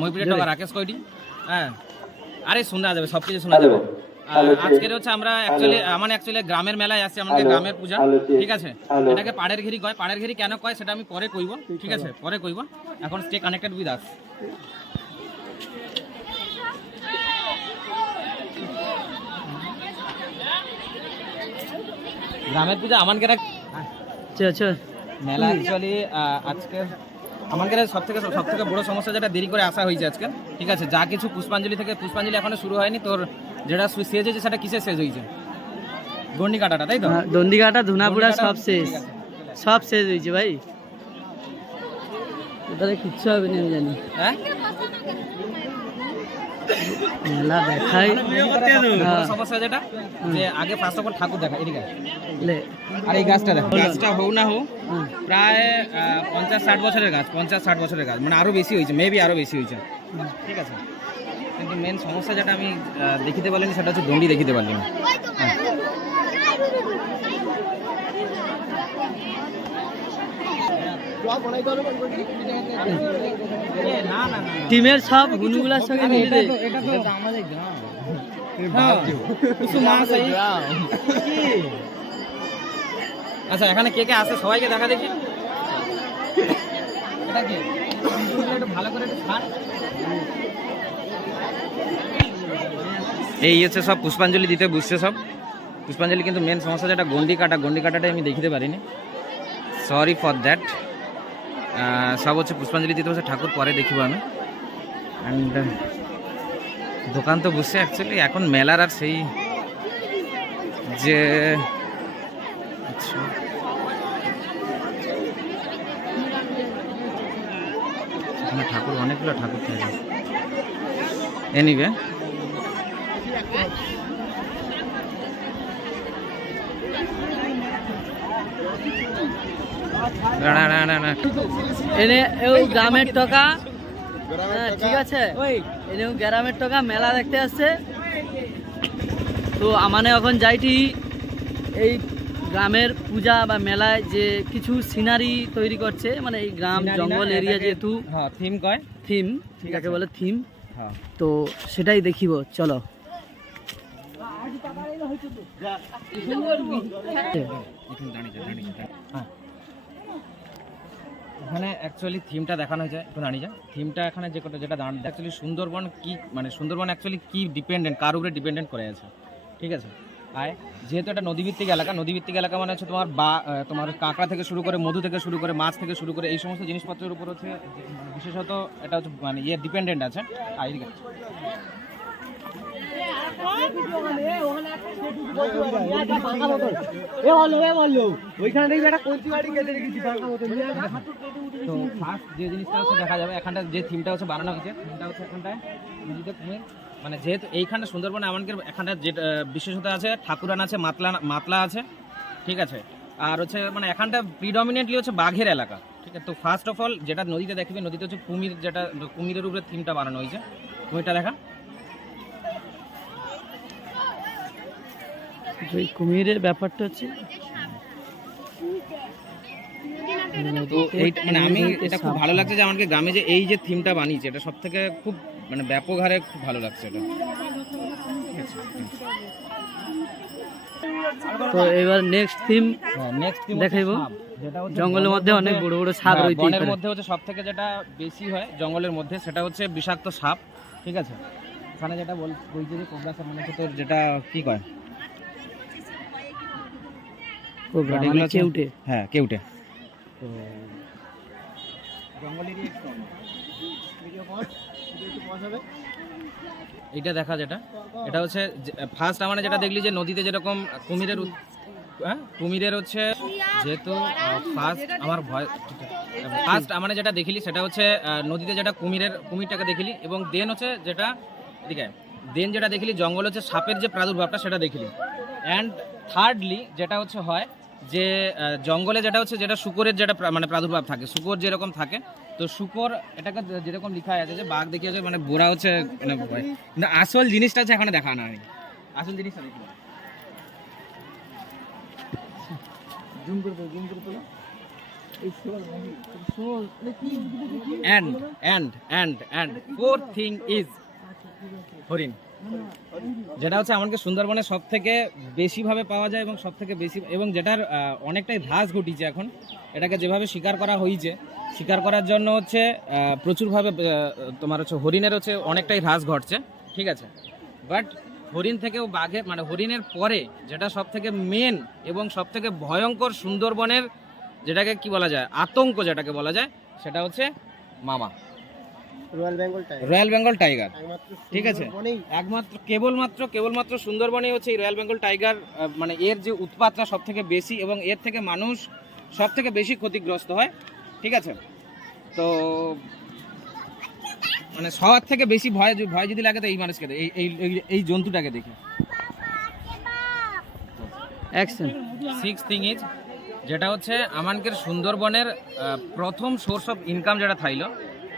মহিপুরের টাকা রাকেশ কয়টি হ্যাঁ। আরে শোনা যাবে সব কিছু শোনা যাবে। আজকের হচ্ছে আমরা অ্যাকচুয়ালি আমার অ্যাকচুয়ালি গ্রামের মেলায় আসছে আমাদের গ্রামের পূজা ঠিক আছে? এটাকে পাড়ের ঘিরি কয়? পাড়ের ঘিরি কেন কয়? সেটা আমি পরে কইব ঠিক আছে? পরে কইব। এখন স্টে কানেক্টেড উইথ আস গ্রামের পূজা আমানকে চল চল মেলা অ্যাকচুয়ালি আজকে আমাদের সব থেকে সব থেকে বড় সমস্যা যেটা দেরি করে আসা হয়েছে আজকে ঠিক আছে? যা কিছু পুষ্পাঞ্জলি থেকে পুষ্পাঞ্জলি এখনও শুরু হয়নি তোর যেটা শেষ হয়েছে সেটা কিসে শেষ হয়েছে? গন্ডি কাটাটা তাই তো? দণ্ডিকাটা দন্দিঘাটা ধুনাপুরা সব শেষ। সব শেষ হয়েছে ভাই। এটাতে কিচ্ছু হবে না আমি জানি। হ্যাঁ? মেলা দেখাই সমস্যা যেটা যে আগে ফার্স্ট অফ অল ঠাকুর দেখা এদিকে আর এই গাছটা দেখো। গাছটা হোক না হোক। প্রায় পঞ্চাশ ষাট বছরের গাছ পঞ্চাশ ষাট বছরের গাছ। মানে আরও বেশি হয়েছে মেবি আরও বেশি হয়েছে। ঠিক আছে? কিন্তু মেন সমস্যা যেটা আমি দেখিতে পারিনি সেটা হচ্ছে দণ্ডি দেখিতে পারলি হ্যাঁ। টিমের সব গুনুগুলার সঙ্গে মিলে দে এটা তো আমাদের গ্রাম হ্যাঁ? আচ্ছা এখানে কে কে আছে সবাইকে দেখা দেখি। এটা কি? একটু ভালো করে একটু ছাড়। এই হচ্ছে সব পুষ্পাঞ্জলি দিতে বুঝছে সব। পুষ্পাঞ্জলি কিন্তু মেন সমস্যা যেটা গন্ডি কাটা। গন্ডি কাটাটাই আমি দেখিতে পারিনি। সরি ফর দ্যাট সব হচ্ছে পুষ্পাঞ্জলি দিতে বসে ঠাকুর পরে দেখিব আমি। অ্যান্ড দোকান তো বসে অ্যাকচুয়ালি এখন মেলার আর সেই যে আচ্ছা ঠাকুর, অনেকগুলো ঠাকুর থাকে। এনিবে এনে ওই গ্রামের টাকা। হ্যাঁ ঠিক আছে। এনে ও গ্রামের টাকা মেলা দেখতে আসছে। তো আমানে এখন যাইটি এই গ্রামের পূজা বা মেলায় যে কিছু সিনারি তৈরি করছে মানে এই গ্রাম জঙ্গল এরিয়া যেহেতু হ্যাঁ থিম কয়? থিম ঠিক যাকে আছে। বলে থিম হ্যাঁ। তো সেটাই দেখিব চলো। এখানে অ্যাকচুয়ালি থিমটা দেখানো হয়েছে। একটু দাঁড়িয়ে যা। থিমটা এখানে যে কটা যেটা দাঁড়ানো অ্যাকচুয়ালি সুন্দরবন কি মানে সুন্দরবন অ্যাকচুয়ালি কি ডিপেন্ডেন্ট কার উপরে ডিপেন্ডেন্ট করে আছে? ঠিক আছে? আয় যেহেতু এটা নদীভিত্তিক এলাকা নদীভিত্তিক এলাকা মানে হচ্ছে তোমার বা তোমার কাঁকড়া থেকে শুরু করে, মধু থেকে শুরু করে, মাছ থেকে শুরু করে, এই সমস্ত জিনিসপত্রের উপর হচ্ছে, বিশেষত এটা হচ্ছে মানে ইয়ে ডিপেন্ডেন্ট আছে। আর যে জিনিসটা দেখা যাবে এখানটা যে থিমটা হচ্ছে বানানো হয়েছে মানে যেহেতু এইখানে সুন্দরবনে আমাদের এখানটা যে বিশেষতা আছে ঠাকুরান আছে মাতলা মাতলা আছে ঠিক আছে আর হচ্ছে মানে এখানটা প্রিডমিনেন্টলি হচ্ছে বাঘের এলাকা ঠিক আছে তো ফার্স্ট অফ অল যেটা নদীতে দেখবে, নদীতে হচ্ছে কুমির, যেটা কুমিরের উপরে থিমটা বানানো হয়েছে। কুমিরটা দেখা ওই কুমিরের ব্যাপারটা হচ্ছে তো এই মানে আমি এটা খুব ভালো লাগছে যে আমাকে গ্রামে যে এই যে থিমটা বানিয়েছে এটা সব থেকে খুব মানে ব্যাপক হারে খুব ভালো লাগছে এটা। তো এবার নেক্সট থিম নেক্সট দেখাইবো। যেটা জঙ্গলের মধ্যে অনেক বড় বড় সাপ হ্যাঁ, রইতে বনের মধ্যে হচ্ছে সব থেকে যেটা বেশি হয় জঙ্গলের মধ্যে সেটা হচ্ছে বিষাক্ত সাপ ঠিক আছে? ওখানে যেটা বল বলছে যে কোবরা সাপ মানে তোর যেটা কি কয়? এগুলো মানে কেউটে। হ্যাঁ কেউটে। তো জঙ্গলেরই এটা দেখা যেটা। এটা হচ্ছে ফার্স্ট আমরা যেটা দেখলি যে নদীতে যেরকম কুমিরের হ্যাঁ কুমিরের হচ্ছে যেহেতু ফার্স্ট আমার ভয় ফার্স্ট আমরা যেটা দেখিলি সেটা হচ্ছে নদীতে যেটা কুমিরের কুমিরটাকে দেখিলি এবং দেন হচ্ছে যেটা এদিকে দেন যেটা দেখিলি জঙ্গল হচ্ছে সাপের যে প্রাদুর্ভাবটা সেটা দেখিলি। অ্যান্ড থার্ডলি যেটা হচ্ছে হয় যে জঙ্গলে যেটা হচ্ছে যেটা শুকরের যেটা মানে প্রাদুর্ভাব থাকে শুকর যেরকম থাকে তো শুকর এটাকে যেরকম লিখা আছে যে বাঘ দেখিয়েছে মানে বোরা হচ্ছে মানে কিন্তু আসল জিনিসটা হচ্ছে এখানে দেখানো হয়নি। আসল জিনিসটা দেখি। জুম করে জুম করে হরিণ। যেটা হচ্ছে আমাকে সুন্দরবনে সব থেকে বেশিভাবে পাওয়া যায় এবং সব থেকে বেশি এবং যেটার অনেকটাই হ্রাস ঘটিছে এখন, এটাকে যেভাবে শিকার করা হয়েছে, শিকার করার জন্য হচ্ছে প্রচুরভাবে তোমার হচ্ছে হরিণের হচ্ছে অনেকটাই হ্রাস ঘটছে, ঠিক আছে? বাট হরিণ থেকেও বাঘে মানে হরিণের পরে যেটা সব থেকে মেন এবং সব থেকে ভয়ঙ্কর সুন্দরবনের যেটাকে কি বলা যায়, আতঙ্ক যেটাকে বলা যায়, সেটা হচ্ছে মামা। Royal Bengal tiger. Royal Bengal tiger. একমাত্র ঠিক আছে। সুন্দরবনেই একমাত্র কেবলমাত্র কেবলমাত্র সুন্দরবনে হচ্ছে এই রয়্যাল বেঙ্গল টাইগার মানে এর যে উৎপাতটা সব থেকে বেশি এবং এর থেকে মানুষ সব থেকে বেশি ক্ষতিগ্রস্ত হয়। ঠিক আছে? তো মানে সবার থেকে বেশি ভয় যদি- ভয় যদি লাগে তো এই মানুষকে এই এই এই- এই জন্তুটাকে দেখে। অ্যাকশন সিক্স থিং ইজ যেটা হচ্ছে আমানকের সুন্দরবনের প্রথম সোর্স অফ ইনকাম যেটা থাইলো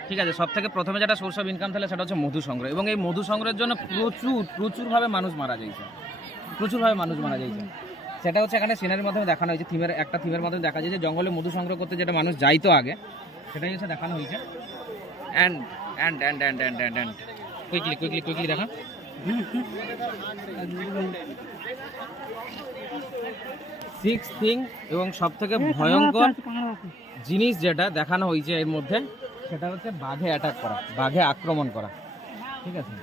ঠিক আছে সব থেকে প্রথমে যেটা সোর্স অফ ইনকাম তাহলে সেটা হচ্ছে মধু সংগ্রহ। এবং এই মধু সংগ্রহের জন্য প্রচুর প্রচুরভাবে মানুষ মারা যাইছে। প্রচুরভাবে মানুষ মারা যাইছে। সেটা হচ্ছে এখানে সিনারির মাধ্যমে দেখানো হয়েছে থিমের একটা থিমের মাধ্যমে দেখা যায় যে জঙ্গলে মধু সংগ্রহ করতে যেটা মানুষ যাইতো আগে সেটাই হচ্ছে দেখানো হয়েছে। And and and and and and and quickly quickly quickly দেখা। সিক্স থিং এবং সব থেকে ভয়ঙ্কর জিনিস যেটা দেখানো হয়েছে এর মধ্যে সেটা হচ্ছে বাঘে অ্যাটাক করা বাঘে আক্রমণ করা। ঠিক আছে?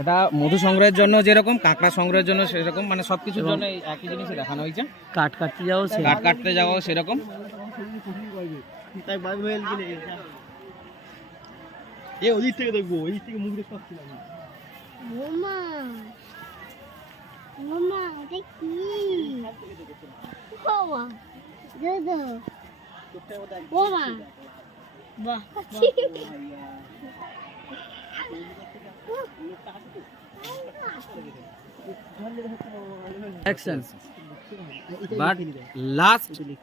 এটা মধু সংগ্রহের জন্য যেরকম কাঁকড়া সংগ্রহের জন্য সেরকম মানে সব কিছুর জন্য একই জিনিসই দেখানো হয়েছে। কাট কাটতে যাও সে কাঠ কাটতে যাও সেরকম। হয়ে এ ওদিক থেকে দেখব ওদিক থেকে মুখ দেখতে পাচ্ছি না মামা মামা কি? বাবা দাদা বাবা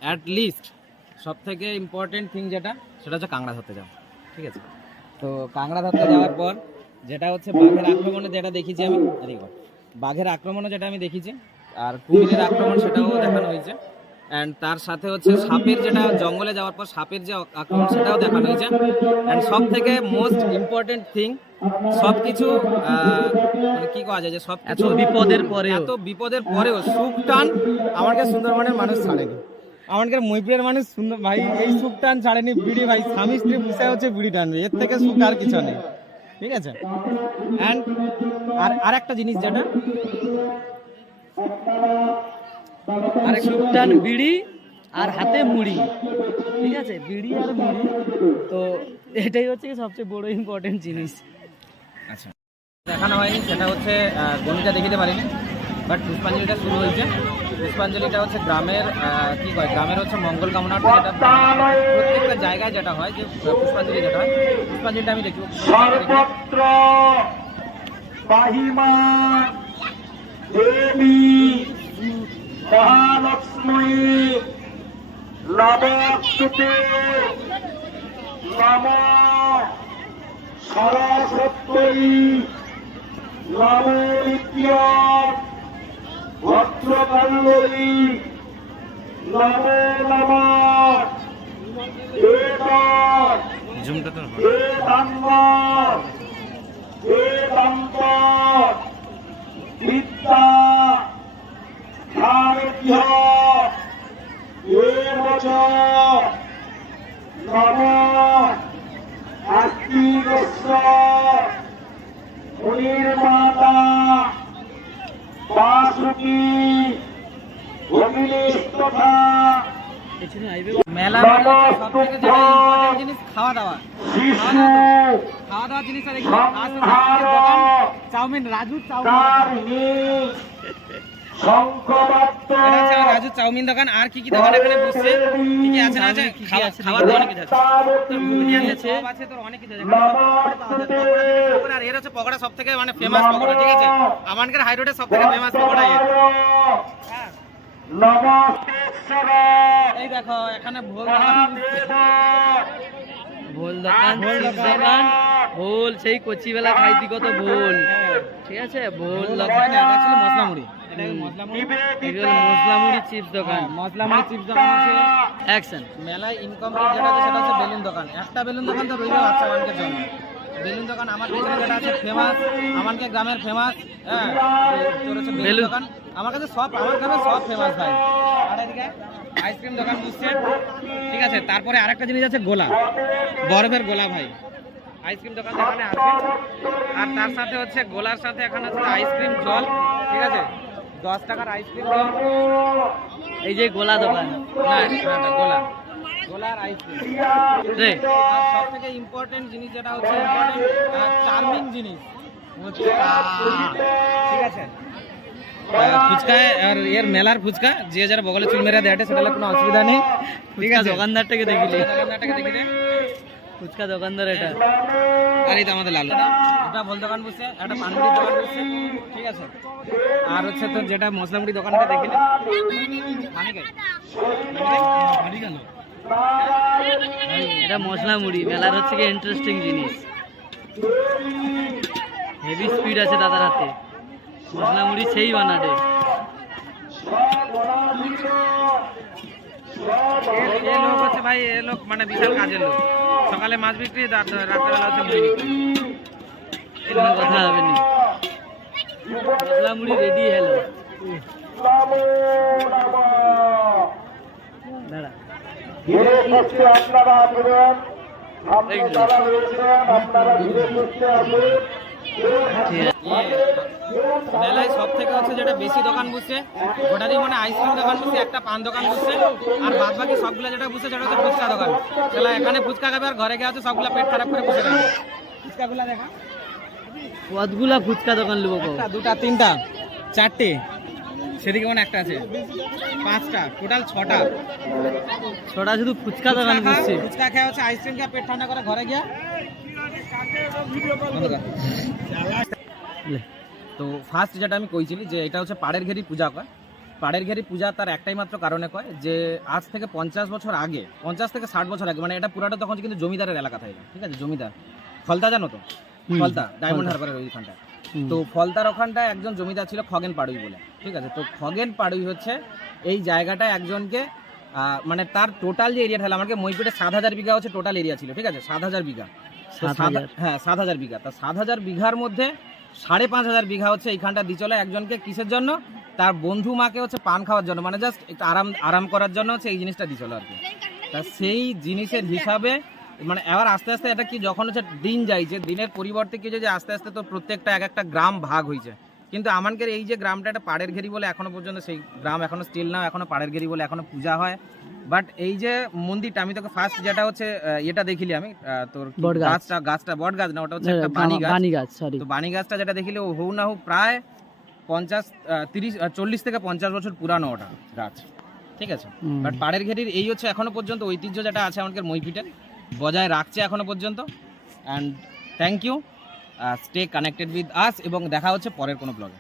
অ্যাট লিস্ট সব থেকে ইম্পর্টেন্ট থিং যেটা, সেটা হচ্ছে কাঁকড়া ধরতে যাওয়া। ঠিক আছে? তো কাঁকড়া ধরতে যাওয়ার পর, যেটা হচ্ছে বাঘের আক্রমণে যেটা দেখেছি আমি বাঘের আক্রমণও যেটা আমি দেখেছি আর কুমিরের আক্রমণ সেটাও দেখানো হয়েছে। অ্যান্ড তার সাথে হচ্ছে সাপের যেটা জঙ্গলে যাওয়ার পর সাপের যে আক্রমণ সেটাও দেখানো হয়েছে। অ্যান্ড সব থেকে মোস্ট ইম্পর্টেন্ট থিং সব কিছু মানে কি করা যায় যে সব এত বিপদের পরে এত বিপদের পরেও সুখ টান আমার আমাকে সুন্দরবনের মানুষ ছাড়েনি। আমাকে মহিপুরের মানুষ সুন্দর ভাই এই সুখ টান ছাড়েনি বিড়ি ভাই স্বামী স্ত্রী বসে হচ্ছে বিড়ি টানবে এর থেকে সুখ আর কিছু নেই। ঠিক আছে? অ্যান্ড আর আর একটা জিনিস যেটা আর সুলতান বিড়ি আর হাতে মুড়ি। ঠিক আছে? বিড়ি আর মুড়ি। তো এটাই হচ্ছে সবচেয়ে বড় ইম্পর্টেন্ট জিনিস। আচ্ছা। দেখানো হয়নি সেটা হচ্ছে গণিটা দেখিতে পারিনি বাট পুষ্পাঞ্জলিটা শুরু হয়েছে। পুষ্পাঞ্জলিটা হচ্ছে গ্রামের আহ, কি কয় গ্রামের হচ্ছে মঙ্গল কামনার্থে যেটা প্রত্যেকটা জায়গায় যেটা হয় যে পুষ্পাঞ্জলি যেটা হয় পুষ্পাঞ্জলিটা আমি দেখি সর্বত্র পাহিমা দেবী মহালক্ষ্মী নবস্তুতে নম। সরস্বতী নম নিত্য ভদ্রকাল্লী নম নম। জুমটা তো বিদ্যা ভারতীয় বাসুকি আইবে মেলা জিনিস খাওয়া দাওয়া শিশু খাওয়া দাওয়া জিনিসটা দেখি চাউমিন রাজু চাউমিন কারণে শঙ্খবদ্ধ এটা হচ্ছে আমার রাজু চাউমিন দোকান। আর কি কি দোকান এখানে বসছে? কি কি আছে না আছে? কি কি আছে। তো অনেক কিছু আছে? তোর আছে। অনেক কিছু আছে। আর এর হচ্ছে পকোড়া সব থেকে মানে ফেমাস পকোড়া ঠিক আছে? আমানকের হাই রোডের সব থেকে ফেমাস পকোড়া এর। এই দেখো এখানে মহাদেব ভোল দোকান চিপস দোকান। ভোল সেই কচি বেলা খাইতি কত ভোল। ঠিক আছে? ভোল দোকান এটা ছিল মশলা মুড়ি চিপস দোকান। হ্যাঁ, চিপস দোকান আছে। অ্যাকশন মেলায় ইনকমপ্লিট যেটা আছে সেটা হচ্ছে বেলুন দোকান। একটা বেলুন দোকান তো রইল বাচ্চা মানুষের জন্য। বেলুন দোকান আমার পিছনে যেটা আছে ফেমাস আমাকে গ্রামের ফেমাস হ্যাঁ তোর হচ্ছে বেলুন বেলুন। দোকান। আমার কাছে সব আমার গ্রামে সব ফেমাস ভাই। আর এদিকে আইসক্রিম দোকান বুঝছে ঠিক আছে তারপরে আরেকটা জিনিস আছে গোলা। বরফের গোলা ভাই। আইসক্রিম দোকান এখানে আছে। আর তার সাথে হচ্ছে গোলার সাথে এখানে আছে আইসক্রিম জল। ঠিক আছে? দশ টাকার আইসক্রিম এই যে গোলা দোকান। না গোলা। গোলার আইসক্রিম সব থেকে ইম্পর্টেন্ট জিনিস যেটা হচ্ছে চার্মিং জিনিস ঠিক আছে? ফুচকা আর এর মেলার ফুচকা যে যারা বগলে চুল মেরে দেয় সেটা কোনো অসুবিধা নেই। ঠিক আছে? দোকানদারটাকে দেখিলি দোকানদারটাকে দেখি দে। ফুচকা দোকানদার এটা। আর তো আমাদের লাল এটা বল দোকান বসছে একটা পানমুড়ির দোকান বসছে ঠিক আছে? আর হচ্ছে তো যেটা মশলা মুড়ি দোকানটা দেখিলে? এটা মশলা মুড়ি, মেলার হচ্ছে কি ইন্টারেস্টিং জিনিস। হেভি স্পিড আছে দাদার হাতে। মশলা মুড়ি সেই বানাটে এ- লোক হচ্ছে ভাই, এ লোক মানে বিশাল কাজের লোক। সকালে মাছ বিক্রি, রাত- রাত্রেবেলা হচ্ছে মুড়ি কথা হবে না। আছে মেলায় সব থেকে হচ্ছে যেটা বেশি দোকান বসছে ওটারই মানে আইসক্রিম দোকান বসছে একটা পান দোকান বসছে আর বাদ বাকি সবগুলো যেটা বসছে সেটা হচ্ছে ফুচকা দোকান। তাহলে এখানে ফুচকা খাবে আর ঘরে গিয়ে হচ্ছে সবগুলো পেট খারাপ করে বসে থাকবে ফুচকাগুলো দেখা। কতগুলা ফুচকা দোকান নেব দুটা তিনটা চারটে। সেদিকে মানে একটা আছে। পাঁচটা টোটাল ছটা। ছটা শুধু ফুচকা দোকান ফুচকা ফুচকা খেয়ে হচ্ছে আইসক্রিম খেয়ে পেট ঠান্ডা করে ঘরে গিয়া। তো ফার্স্ট যেটা আমি কইছিলি যে এটা হচ্ছে পাড়ের ঘেরি পূজা কয়। পাড়ের ঘেরি পূজা তার একটাই মাত্র কারণে কয় যে আজ থেকে পঞ্চাশ বছর আগে পঞ্চাশ থেকে ষাট বছর আগে মানে এটা পুরাটা তখন কিন্তু জমিদারের এলাকা থাকে ঠিক আছে জমিদার। ফলতা জানো তো? ফলতা ডায়মন্ড। হারবারের ওইখানটা তো ফলতার ওখানটায় একজন জমিদার ছিল খগেন পাড়ুই বলে ঠিক আছে? তো খগেন পাড়ুই হচ্ছে এই জায়গাটায় একজনকে মানে তার টোটাল যে এরিয়া হলো আমাকে মইপিটে সাত হাজার বিঘা হচ্ছে টোটাল এরিয়া ছিল ঠিক আছে? সাত হাজার বিঘা। সাত সাত- হাজার। হ্যাঁ সাত হাজার বিঘা। তা সাত হাজার বিঘার মধ্যে সাড়ে পাঁচ হাজার বিঘা হচ্ছে এইখানটা দিচলে একজনকে কিসের জন্য? তার বন্ধু মাকে হচ্ছে পান খাওয়ার জন্য মানে জাস্ট একটু আরাম আরাম করার জন্য হচ্ছে এই জিনিসটা দিছিল আর কি। তা সেই জিনিসের হিসাবে মানে এবার আস্তে আস্তে এটা কি যখন হচ্ছে দিন যাইছে দিনের পরিবর্তে কি যে আস্তে আস্তে তো প্রত্যেকটা এক একটা গ্রাম ভাগ হয়েছে কিন্তু আমানকের এই যে গ্রামটা একটা পাড়ের ঘেরি বলে এখনও পর্যন্ত সেই গ্রাম এখনও স্টিল নাও এখনও পাড়ের ঘেরি বলে এখনও পূজা হয়। বাট এই যে মন্দিরটা আমি তোকে ফার্স্ট যেটা হচ্ছে এটা দেখিলি আমি তোর। গাছটা গাছটা বট গাছ না ওটা হচ্ছে একটা বানি গাছ বানি গাছ সরি তো বানি গাছটা যেটা দেখিলে ও হউ না হোক প্রায় পঞ্চাশ তিরিশ চল্লিশ থেকে পঞ্চাশ বছর পুরানো ওটা গাছ। ঠিক আছে? বাট পাড়ের ঘেরির এই হচ্ছে এখনও পর্যন্ত ঐতিহ্য যেটা আছে আমাদের মইপিটে। বজায় রাখছে এখনও পর্যন্ত। And thank you stay connected with us এবং দেখা হচ্ছে পরের কোনো ব্লগে